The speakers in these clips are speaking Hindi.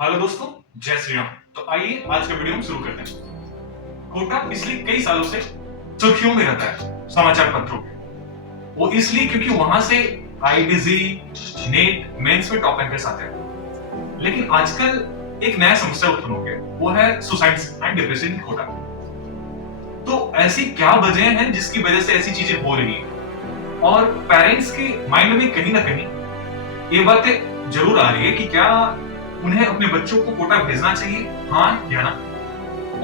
हेलो दोस्तों, जय श्री राम। तो आइए आज का वीडियो हम शुरू करते हैं। कोटा पिछले कई सालों से सुर्खियों में रहता है समाचार पत्रों पे। वो इसलिए क्योंकि वहां से आईडीजी, नेट, मेंस में टॉप रैंकर्स आते हैं। लेकिन आजकल एक नया समस्या उत्पन्न हो गया, वो है suicide and depression in Kota. तो ऐसी क्या वजह है जिसकी वजह से ऐसी चीजें हो रही है, और पेरेंट्स के माइंड में कहीं ना कहीं ये बातें जरूर आ रही है कि क्या उन्हें अपने बच्चों को कोटा भेजना चाहिए, हाँ या ना।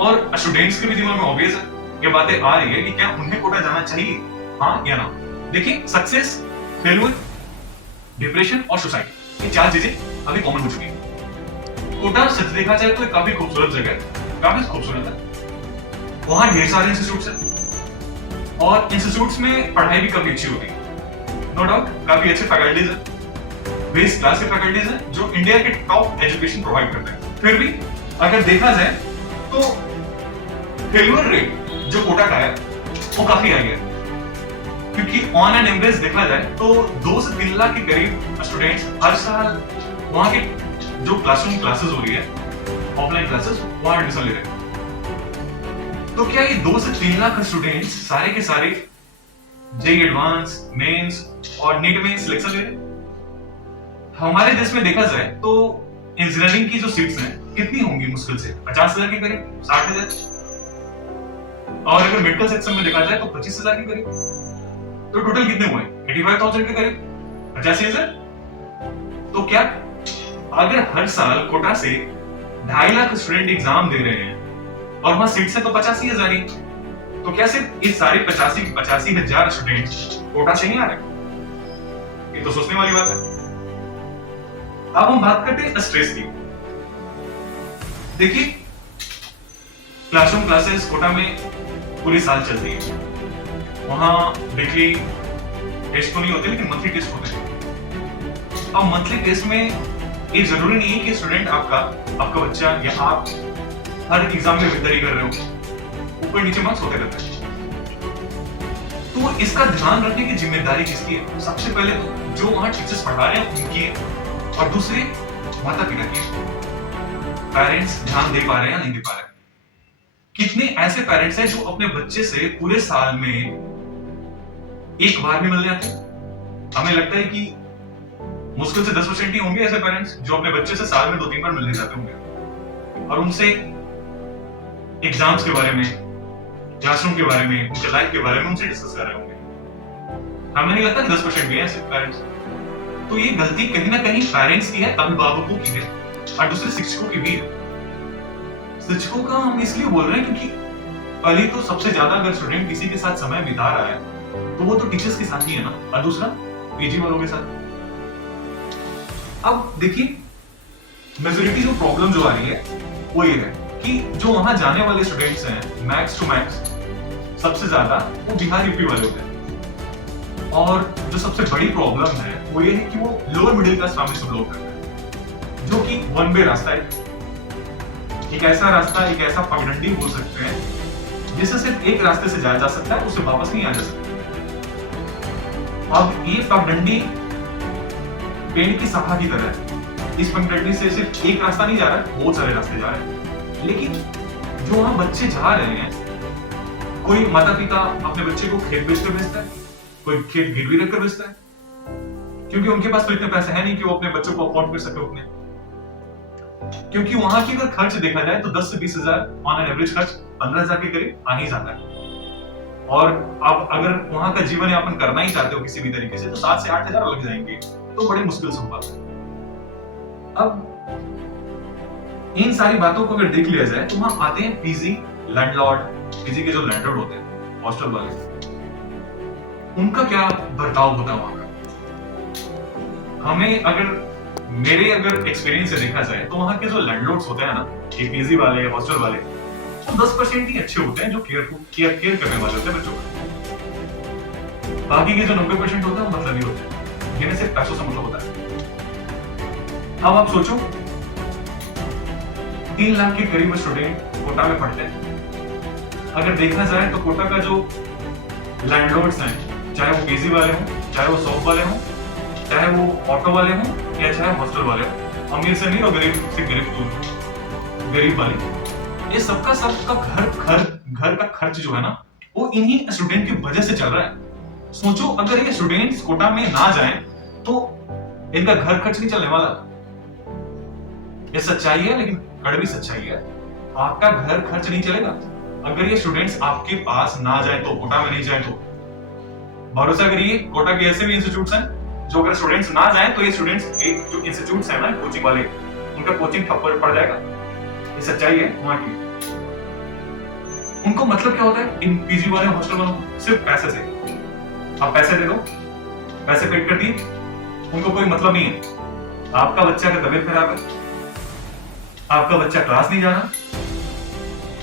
और स्टूडेंट्स के भी दिमाग में ऑब्वियस है ये बातें आ रही है कि क्या उन्हें कोटा जाना चाहिए, हाँ या ना। देखिए, सक्सेस, फेल्यूर, डिप्रेशन और सुसाइड, ये चार चीजें अभी कॉमन हो चुकी है। कोटा सच देखा जाए तो एक काफी खूबसूरत जगह है, काफी खूबसूरत है। वहां ढेर सारे इंस्टीट्यूट्स हैं और इंस्टीट्यूट्स में पढ़ाई भी काफी अच्छी होती है। नो डाउट काफी अच्छे फैकल्टीज हैं, बेस्ट क्लास के फैकल्टीज हैं जो इंडिया के टॉप एजुकेशन प्रोवाइड करते हैं। फिर भी अगर देखा जाए तो फेल्यूर रेट जो कोटा का है वो काफी हाई है, क्योंकि ऑन एन एवरेज देखा जाए तो 2 से 3 लाख के करीब स्टूडेंट्स हर साल वहां के जो क्लासरूम क्लासेस हो रही है, ऑफलाइन क्लासेस, वहां एडमिशन ले रहे हैं। तो क्या ये 2 से 3 लाख स्टूडेंट्स सारे के सारे जेईई एडवांस, मेंस और नीट में सिलेक्शन ले रहे हैं? हमारे देश में देखा जाए तो इंजीनियरिंग की जो सीट्स हैं कितनी होंगी, मुश्किल से 50,000 के करीब, 60,000। और अगर मेडिकल सेक्शन में देखा जाए तो 25,000 के करीब। तो टोटल कितने हुए? 85,000 के करीब, 85,000। तो क्या अगर हर साल कोटा से 2.5 लाख स्टूडेंट एग्जाम दे रहे हैं और वहां सीट्स है तो 85,000 ही, तो क्या सिर्फ इस सारे 85,000 स्टूडेंट कोटा से नहीं आ रहे? ये तो सोचने वाली बात है। अब हम बात करते हैं स्ट्रेस की। देखिए, क्लासरूम क्लासेस कोटा में पूरे साल चलती है। वहां वीकली टेस्ट तो नहीं होते, लेकिन मंथली टेस्ट होते हैं। अब मंथली टेस्ट में ये जरूरी नहीं है कि स्टूडेंट आपका बच्चा या आप हर एग्जाम में बेहतरी कर रहे हो, ऊपर नीचे मार्क्स होते रहते हैं। तो इसका ध्यान रखने की जिम्मेदारी किसकी है? सबसे पहले तो जो वहां टीचर्स पढ़ा रहे हैं उनकी है, और दूसरे माता पिता की। पेरेंट्स ध्यान दे पा रहे हैं या नहीं दे पा रहे? कितने ऐसे पेरेंट्स हैं जो अपने बच्चे से पूरे साल में एक बार भी मिलने आते हैं? हमें लगता है कि मुश्किल से 10% ही होंगे ऐसे पेरेंट्स जो अपने बच्चे से साल में 2-3 बार मिलने जाते होंगे और उनसे एग्जाम्स के बारे में, क्लासरूम के बारे में, उनके लाइफ के बारे में उनसे डिस्कस कर रहे होंगे। हमें नहीं लगता कि 10% भी है ऐसे पेरेंट्स। तो ये गलती कहीं ना कहीं पेरेंट्स की है, अभिभावकों की है, और दूसरे शिक्षकों की भी है। शिक्षकों का हम इसलिए बोल रहे हैं क्योंकि पहले तो सबसे ज्यादा अगर स्टूडेंट किसी के साथ समय बिता रहा है तो वो तो टीचर्स के साथ ही है ना, और दूसरा पीजी वालों के साथ। अब देखिए, मेजोरिटी जो प्रॉब्लम जो आ रही है वो ये है कि जो वहां जाने वाले स्टूडेंट्स हैं, मैक्स टू मैक्स सबसे ज्यादा वो बिहार यूपी वाले होते हैं। और जो सबसे बड़ी प्रॉब्लम है वो ये है कि वो लोअर मिडिल क्लास फैमिली से बिलोंग करते हैं, जो कि वन वे रास्ता है। एक ऐसा रास्ता, एक ऐसा पगडंडी बोल सकते हैं जिससे सिर्फ एक रास्ते से जाया जा सकता है, उससे वापस नहीं आ जा सकता। अब ये पगडंडी पेड़ की शाखा की तरह है। इस पगडंडी से सिर्फ एक रास्ता नहीं जा रहा है, बहुत सारे रास्ते जा रहे हैं। लेकिन जो वहां बच्चे जा रहे हैं, कोई माता पिता अपने बच्चे को खेत बेचकर भेजता है, कोई खेत गिरवी रखकर बेचता है, क्योंकि उनके पास तो इतने पैसे है नहीं कि वो अपने बच्चों को अफोर्ड कर सके उतने। क्योंकि वहां की अगर खर्च देखा जाए तो 10 से 20,000 ऑन एन एवरेज खर्च 15,000 के करीब आ ही जाता है। और आप अगर वहां का जीवन यापन करना ही चाहते हो किसी भी तरीके से तो 7 से 8,000 लग जाएंगे, तो बड़े मुश्किल से हो पाता है। अब इन सारी बातों को अगर देख लिया जाए तो वहां आते हैं पीजी लैंडलॉर्ड, पीजी के जो लैंडलॉर्ड होते हैं, हॉस्टल वाले, उनका क्या बर्ताव होता है वहां का। हमें अगर एक्सपीरियंस से देखा जाए तो वहां के जो लैंडलॉर्ड्स होते हैं ना, ये पीजी वाले, हॉस्टल वाले, वो 10% ही अच्छे होते हैं जो केयर करने वाले होते हैं बच्चों का। बाकी के जो 90% होते हैं वो मतलब ही होते हैं, जिन्हें सिर्फ पैसों से मतलब होता है। अब आप सोचो, 3 लाख के करीब स्टूडेंट कोटा में पढ़ते हैं। अगर देखा जाए तो कोटा का जो लैंडलॉर्ड्स हैं, चाहे वो पीजी वाले हों, चाहे वो शॉप वाले हों, चाहे वो ऑटो वाले हों या चाहे हॉस्टल वाले हों, अमीर से नहीं और गरीब से गरीब वाले, ये सबका घर का खर्च जो है ना, वो इन्हीं स्टूडेंट की वजह से चल रहा है। सोचो अगर ये स्टूडेंट्स कोटा में ना जाएं तो इनका घर खर्च नहीं चलने वाला। ये सच्चाई है, लेकिन कड़वी सच्चाई है। आपका घर खर्च नहीं चलेगा अगर ये स्टूडेंट्स आपके पास ना जाए तो, कोटा में नहीं जाए तो। भरोसा करिए, कोटा के ऐसे भी इंस्टीट्यूट्स हैं जो अगर स्टूडेंट्स ना जाए तो ये स्टूडेंट्स जो इंस्टीट्यूट्स हैं ना कोचिंग वाले, उनका कोचिंग ठप पड़ जाएगा। ये सच्चाई है वहां की। उनको मतलब क्या होता है इन पीजी वाले हॉस्टल वालों को? सिर्फ पैसे से। आप पैसे दे दो, पैसे पेड कर दिए, उनको कोई मतलब नहीं है। आपका बच्चा का तबीयत खराब है, आपका बच्चा क्लास नहीं जाना,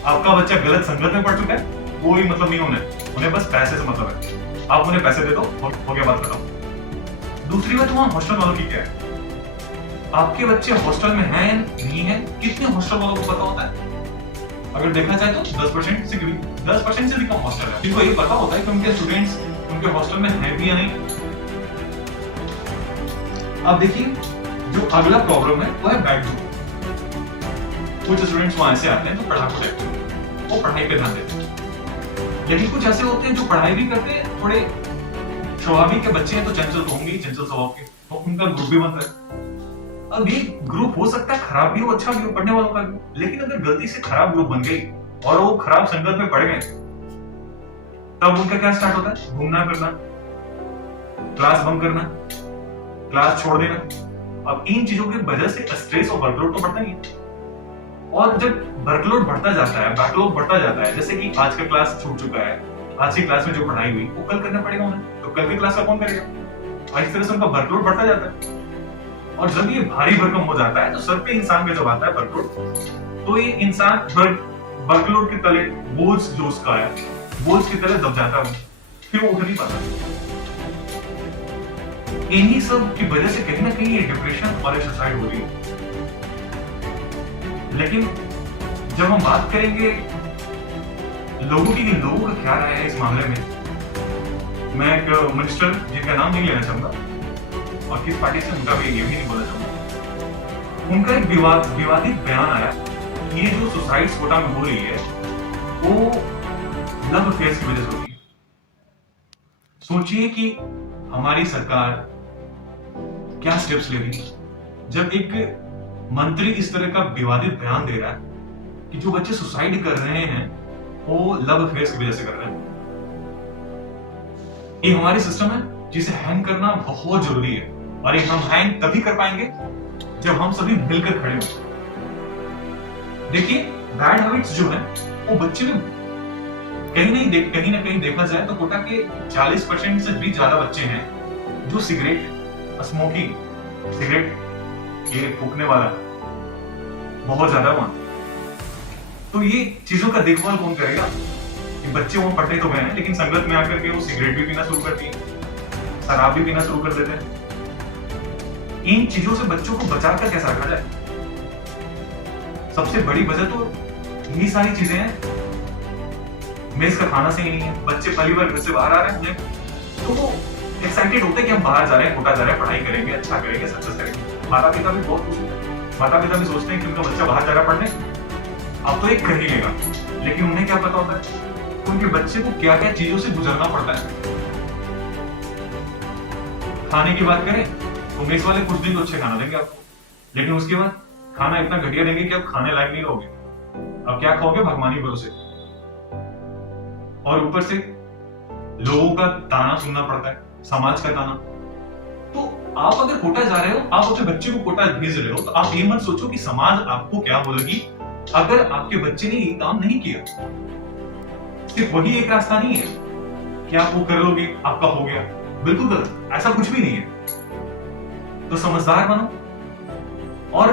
आपका बच्चा गलत संगत में पड़ चुका है, कोई मतलब नहीं उन्हें बस पैसे से मतलब है। आप उन्हें पैसे दे दो, हो गया, बात खत्म। दूसरी बात वहां हॉस्टल वालों की क्या है? आपके बच्चे हॉस्टल में हैं नहीं है, कितने हॉस्टल वालों को पता होता है? अगर देखा जाए तो 10% से भी कम हॉस्टल है जिनको ये पता होता है कि उनके स्टूडेंट्स उनके हॉस्टल में हैं भी या नहीं। अब देखिए, जो अगला प्रॉब्लम है वो है बैकडोर। कुछ स्टूडेंट्स वहां ऐसे आते हैं तो पढ़ाकू रहते हैं, वो पढ़ाई पे ध्यान देते हैं, लेकिन कुछ ऐसे होते हैं जो पढ़ाई भी करते हैं, थोड़े स्वाभाविक के बच्चे हैं तो चंचल तो होंगे, चंचल स्वभाव के, तो उनका ग्रुप भी बनता है। अब ये ग्रुप हो सकता है खराब भी हो, अच्छा भी हो, पढ़ने वालों का भी, लेकिन अगर गलती से खराब ग्रुप बन गई और वो खराब संगत में पड़ गए, तब उनका क्या स्टार्ट होता है? घूमना फिरना, क्लास बंक करना, क्लास छोड़ देना। अब इन चीजों की वजह से स्ट्रेस और वर्कलोड तो बढ़ता ही है। और जब वर्कलोड बढ़ता जाता है, बैकलॉग बढ़ता जाता है, जैसे कि आज का क्लास छूट चुका है, आज की क्लास में जो पढ़ाई हुई वो कल करना पड़ेगा उन्हें, तो कल की क्लास का कौन करेगा? इस तरह से उनका वर्कलोड बढ़ता जाता है। और जब ये भारी भरकम हो जाता है तो सर पे इंसान पे जब आता है वर्कलोड, तो ये इंसान वर्कलोड के तले बोझ जो उसका है, बोझ के तले दब जाता है, फिर वो उठ नहीं पाता। इन्हीं सब की वजह से कहीं ना कहीं ये डिप्रेशन और सुसाइड हो रही है। लेकिन जब हम बात करेंगे लोगों का क्या राय है इस मामले में, मैं एक मिनिस्टर जिनका नाम नहीं लेना चाहूंगा और किस पार्टी से, उनका भी ये भी नहीं बोलना चाहूंगा, उनका एक विवादित बयान आया। ये जो सुसाइड कोटा में हो रही है वो लव अफेयर्स की वजह से होती है। सोचिए कि हमारी सरकार क्या स्टेप्स ले रही है जब एक मंत्री इस तरह का विवादित बयान दे रहा है कि जो बच्चे सुसाइड कर रहे हैं वो लव अफेयर्स की वजह से कर रहे हैं। ये हमारी सिस्टम है जिसे हैंग करना बहुत जरूरी है, और ये हम हैंग तभी कर पाएंगे जब हम सभी मिलकर खड़े हों। देखिए, बैड हैबिट्स जो है वो बच्चे में कहीं ना कहीं देखा जाए तो कोटा के 40% से भी ज्यादा बच्चे हैं जो सिगरेट ये फूकने वाला बहुत ज्यादा वहां। तो ये चीजों का देखभाल कौन करेगा? ये बच्चे वहां पढ़ने तो गए हैं, लेकिन संगत में आकर के वो सिगरेट भी पीना शुरू करती है, शराब भी पीना शुरू कर देते हैं। इन चीजों से बच्चों को बचाकर कैसे रखा जाए? सबसे बड़ी वजह तो यही सारी चीजें हैं। मेस का खाना सही नहीं है, बच्चे पहली बार घर से बाहर आ रहे हैं तो वो एक्साइटेड होते हैं कि हम बाहर जा रहे हैं, कोटा जा रहे हैं, पढ़ाई करेंगे, अच्छा करेंगे, सक्सेस करेंगे। माता पिता भी सोचते हैं कि उनका बच्चा बाहर जा रहा है पढ़ने, अब तो एक कर ही लेगा, लेकिन उन्हें क्या पता होता है उनके बच्चे को क्या क्या चीजों से गुजरना पड़ता है। खाने की बात करें तो मेस वाले कुछ दिन तो अच्छे खाना देंगे आपको, लेकिन उसके बाद खाना इतना घटिया देंगे कि आप खाने लायक नहीं रहोगे। अब क्या खाओगे? भगवान ही भरोसे। और ऊपर से लोगों का ताना सुनना पड़ता है, समाज का ताना। तो आप अगर कोटा जा रहे हो, आप अपने बच्चे को कोटा भेज रहे हो, तो आप ये मत सोचो कि समाज आपको क्या बोलेगी अगर आपके बच्चे ने ये काम नहीं किया। सिर्फ वही एक रास्ता नहीं है कि आप वो कर लोगे आपका हो गया, बिल्कुल गलत, ऐसा कुछ भी नहीं है। तो समझदार बनो और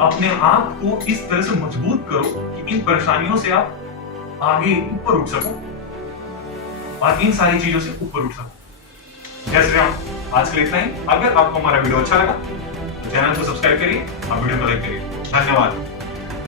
अपने आप को इस तरह से मजबूत करो कि इन परेशानियों से आप आगे ऊपर उठ सको और इन सारी चीजों से ऊपर उठ सको। जय श्री राम। आज के लिए इतना ही। अगर आपको हमारा वीडियो अच्छा लगा तो चैनल को सब्सक्राइब करिए और वीडियो को लाइक करिए। धन्यवाद।